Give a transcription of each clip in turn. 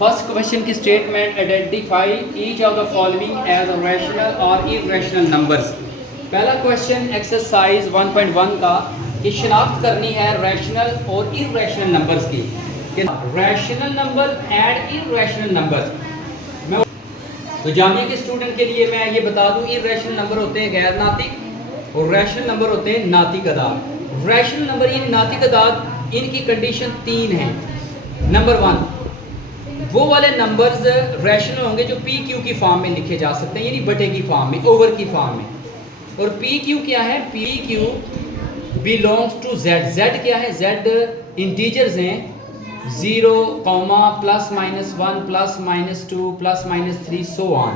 First question की statement, identify each of the following as a rational और irrational numbers. पहला question exercise 1.1 का कि शनाख्त करनी है रैशनल और इरैशनल नंबर्स की, कि rational number and irrational numbers. मैं तो जामिया के स्टूडेंट के लिए मैं ये बता दूं, इरैशनल नंबर होते हैं गैर नातिक और रैशनल नंबर होते हैं नातिक अदाद। रैशनल नंबर यानी नातिक अदाद, इनकी कंडीशन 3 है। नंबर 1, वो वाले नंबर्स रैशनल होंगे जो पी क्यू की फॉर्म में लिखे जा सकते हैं, यानी बटे की फॉर्म में, ओवर की फॉर्म में। और पी क्यू क्या है? P Q belongs to Z. Z क्या है? जेड इंटीजर्स हैं, 0, plus minus 1, plus minus 2, plus minus 3, so on.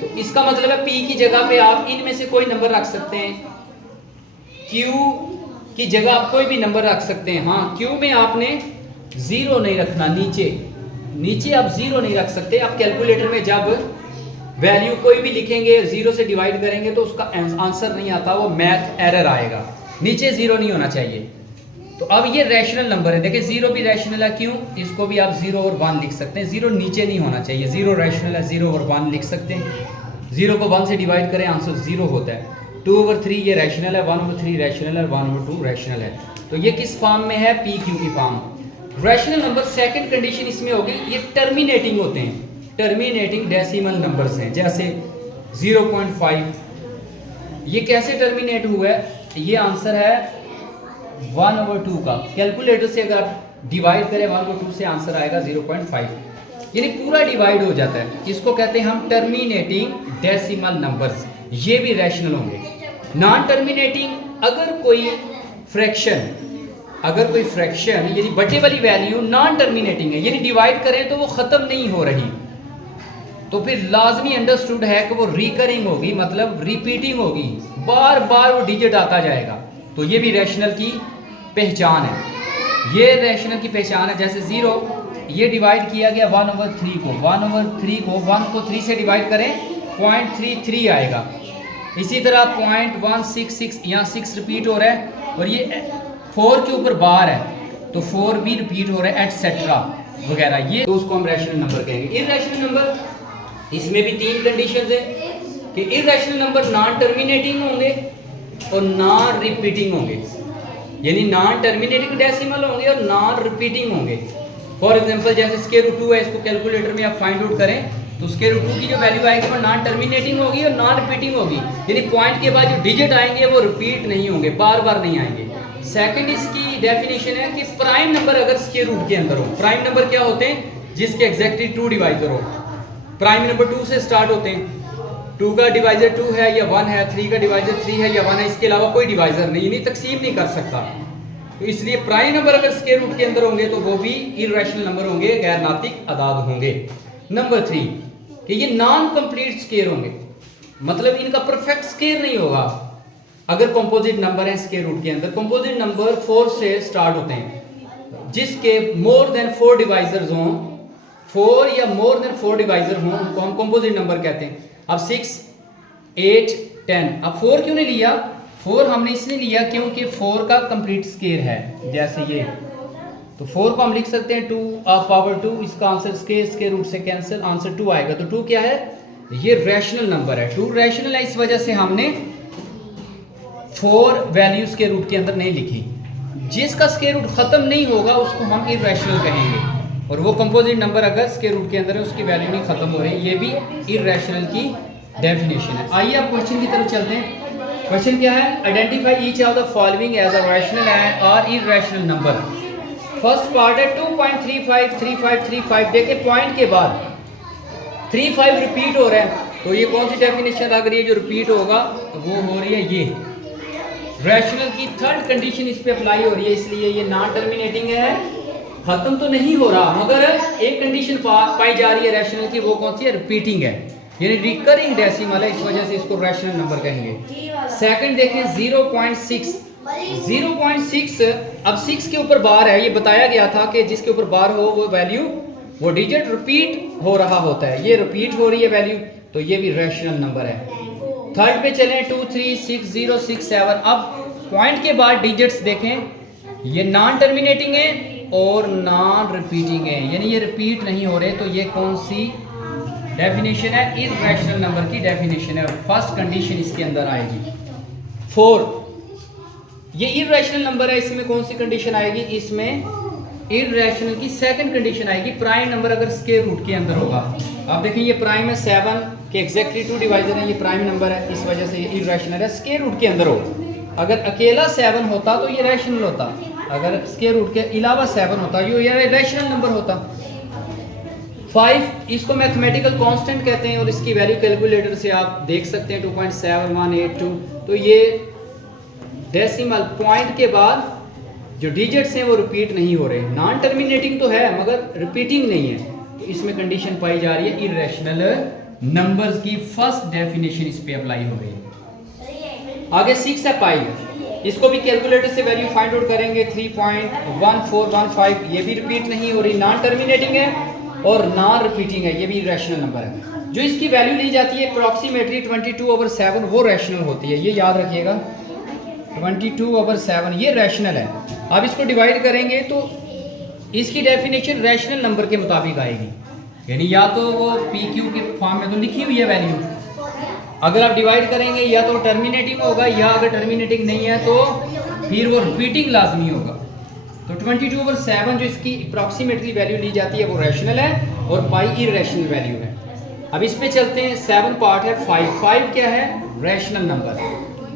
तो इसका मतलब है पी की जगह पे आप इनमें से कोई नंबर रख सकते हैं, क्यू की जगह आप कोई भी नंबर रख सकते हैं। हाँ, क्यू में आपने 0 नहीं रखना, नीचे आप 0 नहीं रख सकते। आप कैलकुलेटर में जब वैल्यू कोई भी लिखेंगे, 0 से डिवाइड करेंगे तो उसका आंसर नहीं आता, वो मैथ एरर आएगा। नीचे 0 नहीं होना चाहिए। तो अब ये रैशनल नंबर है, देखिए 0 भी रैशनल है, क्यों? इसको भी आप 0 और 1 लिख सकते हैं। 0 नीचे नहीं होना चाहिए, 0 रैशनल है, 0 और 1 लिख सकते हैं। 0 को 1 से डिवाइड करें, आंसर 0 होता है। 2/3 ये रैशनल है, 1/3 रैशनल है, 1/2 रैशनल है। तो ये किस फॉर्म में है? पी क्यू की form. Rational number second condition इसमें होगी, ये टर्मिनेटिंग होते हैं, टर्मिनेटिंग डेसिमल नंबर्स हैं, जैसे 0.5। ये कैसे टर्मिनेट हुआ है? ये आंसर है 1/2 का। कैलकुलेटर से अगर आप डिवाइड करें 1/2 से, आंसर आएगा 0.5, यानी पूरा डिवाइड हो जाता है। इसको कहते हैं हम टर्मिनेटिंग डेसिमल नंबर्स। ये भी रैशनल होंगे। नॉन टर्मिनेटिंग, अगर कोई फ्रैक्शन यानी बटे वाली वैल्यू नॉन टर्मिनेटिंग है, यानी डिवाइड करें तो वो ख़त्म नहीं हो रही, तो फिर लाजमी अंडरस्टूड है कि वो रिकरिंग होगी, मतलब रिपीटिंग होगी, बार बार वो डिजिट आता जाएगा। तो ये भी रैशनल की पहचान है। ये रैशनल की पहचान है। जैसे 0 ये डिवाइड किया गया 1/3 को, 1 को 3 से डिवाइड करें 0.33 आएगा। इसी तरह 0.166, यहाँ 6 रिपीट हो रहा है, और ये 4 के ऊपर बार है तो 4 भी रिपीट हो रहा है, एटसेट्रा वगैरह। ये तो उसको हम रैशनल नंबर कहेंगे। इरैशनल नंबर, इसमें भी 3 कंडीशंस है कि इरैशनल नंबर नॉन टर्मिनेटिंग होंगे और नॉन रिपीटिंग होंगे, यानी नॉन टर्मिनेटिंग डेसिमल होंगे और नॉन रिपीटिंग होंगे। फॉर एग्जांपल जैसे √2 है, इसको कैलकुलेटर में आप फाइंड आउट करें तो √2 की जो वैल्यू आएगी वो नॉन टर्मिनेटिंग होगी और नॉन रिपीटिंग होगी, यानी पॉइंट के बाद जो डिजिट आएंगे वो रिपीट नहीं होंगे, बार बार नहीं आएंगे। सेकंड इसकी डेफिनेशन है कि प्राइम नंबर अगर √2 के अंदर हो। प्राइम नंबर क्या होते हैं? जिसके एग्जैक्टली 2 डिवाइजर हो। प्राइम नंबर 2 से स्टार्ट होते हैं। 2 का डिवाइजर 2 है या 1 है, 3 का डिवाइजर 3 है या 1 है, इसके अलावा कोई डिवाइजर नहीं, यानी तकसीम नहीं कर सकता। तो इसलिए प्राइम नंबर अगर √2 के अंदर होंगे तो वो भी इरैशनल नंबर होंगे, गैर नातिक अदाद होंगे। नंबर 3 कि ये नॉन कंप्लीट स्केयर होंगे, मतलब इनका परफेक्ट स्केयर नहीं होगा। अगर कंपोजिट नंबर है √2 के अंदर, कंपोजिट नंबर 4 से स्टार्ट होते हैं, जिसके मोर देन 4 डिवाइजर्स हों, 4 या मोर देन 4 डिवाइजर हों, उनको हम कंपोजिट नंबर कहते हैं। अब 6, 8, 10। अब 4 क्यों नहीं लिया? 4 हमने इसलिए लिया क्योंकि 4 का कंप्लीट स्केयर है, जैसे ये। तो 4 को हम लिख सकते हैं 2/2, इसका आंसर स्केयर रूट से कैंसिल, आंसर 2 आएगा। तो 2 क्या है? ये रैशनल नंबर है। 2 रैशनल है, इस वजह से हमने 4 वैल्यू स्क्वायर रूट के अंदर नहीं लिखी। जिसका स्क्वायर रूट खत्म नहीं होगा उसको हम इरैशनल कहेंगे, और वो कंपोजिट नंबर अगर स्क्वायर रूट के अंदर है उसकी वैल्यू नहीं खत्म हो रही, ये भी इरैशनल की डेफिनेशन है। आइए आप क्वेश्चन की तरफ चलते हैं। क्वेश्चन क्या है? Identify each of the following as a rational और इरैशनल नंबर। फर्स्ट पार्ट है 2.353535। देखिए पॉइंट के बाद 35 रिपीट हो रहा है, तो ये कौन सी डेफिनेशन लग रही है? जो रिपीट होगा वो हो रही है ये रैशनल की थर्ड कंडीशन इस पे अप्लाई हो रही है, इसलिए ये नॉन टर्मिनेटिंग है, खत्म तो नहीं हो रहा, मगर एक कंडीशन पाई जा रही है रैशनल की, वो कौन सी है? रिपीटिंग है, यानी रिकरिंग डेसिमल है, इस वजह से इसको रैशनल नंबर कहेंगे। सेकंड देखें 0.6। 0.6, अब 6 के ऊपर बार है, ये बताया गया था कि जिसके ऊपर बार हो वो वैल्यू, वो डिजिट रिपीट हो रहा होता है, ये रिपीट हो रही है वैल्यू, तो ये भी रैशनल नंबर है। थर्ड पे चलें 2, 3, 6, 0, 6, 7। अब पॉइंट के बाद डिजिट्स देखें, ये नॉन टर्मिनेटिंग है और नॉन रिपीटिंग है, यानी ये रिपीट नहीं हो रहे, तो ये कौन सी डेफिनेशन है? इर्रेशनल नंबर की डेफिनेशन है। फर्स्ट कंडीशन इसके अंदर आएगी। 4, ये इर्रेशनल नंबर है, इसमें कौन सी कंडीशन आएगी? इसमें इर्रेशनल की सेकंड कंडीशन आएगी, प्राइम नंबर अगर स्क्वायर रूट के अंदर होगा। आप देखें ये प्राइम है, 7 के एग्जैक्टली 2 डिवाइजर है, ये प्राइम नंबर है, इस वजह से ये इर्रेशनल है, स्क्वायर रूट के अंदर हो। अगर अकेला 7 होता तो ये रैशनल होता, अगर स्क्वायर रूट के अलावा 7 होता ये रैशनल नंबर होता। 5, इसको मैथमेटिकल कांस्टेंट कहते हैं और इसकी वैल्यू कैलकुलेटर से आप देख सकते हैं 2.7182। तो ये डेसिमल पॉइंट के बाद जो डिजिट्स हैं वो रिपीट नहीं हो रहे, नॉन टर्मिनेटिंग तो है मगर रिपीटिंग नहीं है, तो इसमें कंडीशन पाई जा रही है इर्रेशनल नंबर्स की। फर्स्ट डेफिनेशन इस पे अप्लाई हो रही है। आगे 6 है पाई, इसको भी कैलकुलेटर से वैल्यू फाइंड आउट करेंगे 3.1415, ये भी रिपीट नहीं हो रही, नॉन टर्मिनेटिंग है और नॉन रिपीटिंग है, ये भी रैशनल नंबर है। जो इसकी वैल्यू ली जाती है अप्रॉक्सीमेटली 22/7 वो रैशनल होती है, ये याद रखिएगा, 22/7 ये रैशनल है। अब इसको डिवाइड करेंगे तो इसकी डेफिनेशन रैशनल नंबर के मुताबिक आएगी, यानी या तो वो पी क्यू के फॉर्म में तो लिखी हुई है वैल्यू, अगर आप डिवाइड करेंगे या तो टर्मिनेटिंग होगा, या अगर टर्मिनेटिंग नहीं है तो फिर वो रिपीटिंग लाजमी होगा। तो 22/7 जो इसकी अप्रॉक्सीमेटली वैल्यू ली जाती है वो रैशनल है और पाई इर्रेशनल वैल्यू है। अब इस पे चलते हैं, 7 पार्ट है 5 क्या है? Rational number.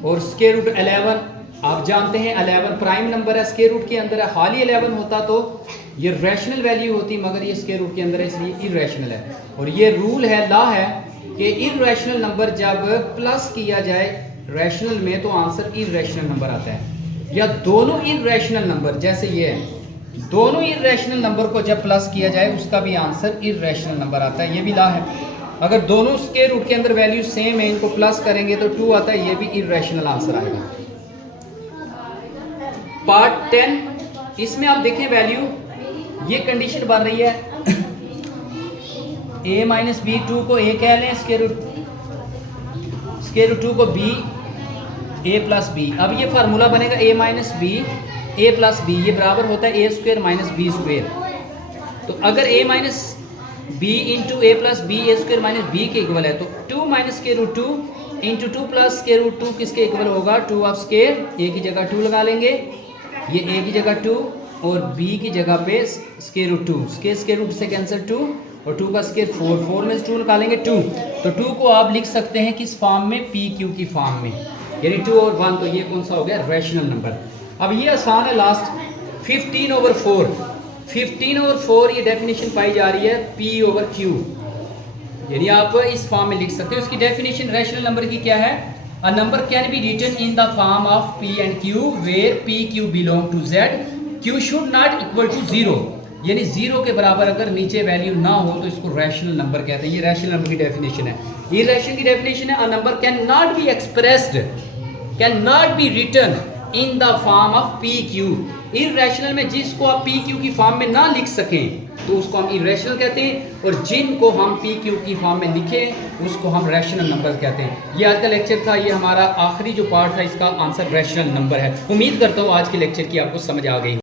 और स्क्वायर रूट 11 आप जानते हैं 11 प्राइम नंबर है, स्क्वायर रूट के अंदर है, हाल ही 11 होता तो ये रैशनल वैल्यू होती, मगर ये स्क्वायर रूट के अंदर है इसलिए इर्रेशनल है। और ये रूल है, लॉ है कि इर्रेशनल नंबर जब प्लस किया जाए रैशनल में तो आंसर इर्रेशनल नंबर आता है, या दोनों इर्रेशनल नंबर जैसे ये है, दोनों इर्रेशनल नंबर को जब प्लस किया जाए उसका भी आंसर इर्रेशनल नंबर आता है, ये भी लॉ है। अगर दोनों स्क्वायर रूट के अंदर वैल्यू सेम है, इनको प्लस करेंगे तो 2 आता है, ये भी इर्रेशनल आंसर आएगा। पार्ट 10, इसमें आप देखें वैल्यू, ये कंडीशन बन रही है a माइनस बी, 2 को a कह लें, स्क्वायर रूट 2 को b, a प्लस बी। अब ये फार्मूला बनेगा a minus b a plus b, ये बराबर होता है a square minus b square. तो अगर a minus b into a plus b a square minus b के इक्वल है, तो 2 minus square root 2 into 2 plus square root 2 किसके इक्वल होगा? 2 ऑफ स्क्वायर, a की जगह 2 लगा लेंगे, ये a की जगह 2 और b की जगह पे स्क्वायर रूट 2, स्क्वायर रूट से कैंसिल 2 और 2 का स्क्वायर 4, 4 में से 2 निकालेंगे 2, तो 2 को आप लिख सकते हैं किस फॉर्म में? पी क्यू की फॉर्म में, यानी 2 और 1, तो ये कौन सा हो गया? Rational number. अब ये आसान है, लास्ट 15/4, 15/4 ये डेफिनेशन पाई जा रही है p/q, यानी आप इस फॉर्म में लिख सकते हो। इसकी डेफिनेशन रैशनल नंबर की क्या है? A number can be written in the form of p and q where p q belong to z, q should not equal to 0, यानी 0 के बराबर अगर नीचे वैल्यू ना हो तो इसको रैशनल नंबर कहते हैं। ये रैशनल नंबर की डेफिनेशन है। ये रैशनल की डेफिनेशन है, a number can not be expressed, can not be written in the form of P Q. Irrational में जिसको आप पी क्यू की फॉर्म में ना लिख सकें तो उसको हम इर्रेशनल कहते हैं, और जिनको हम पी क्यू की फॉर्म में लिखें उसको हम रैशनल नंबर कहते हैं। ये आज का लेक्चर था, ये हमारा आखिरी जो पार्ट था, इसका आंसर रैशनल नंबर है। उम्मीद करता हूँ आज के लेक्चर की आपको समझ आ गई।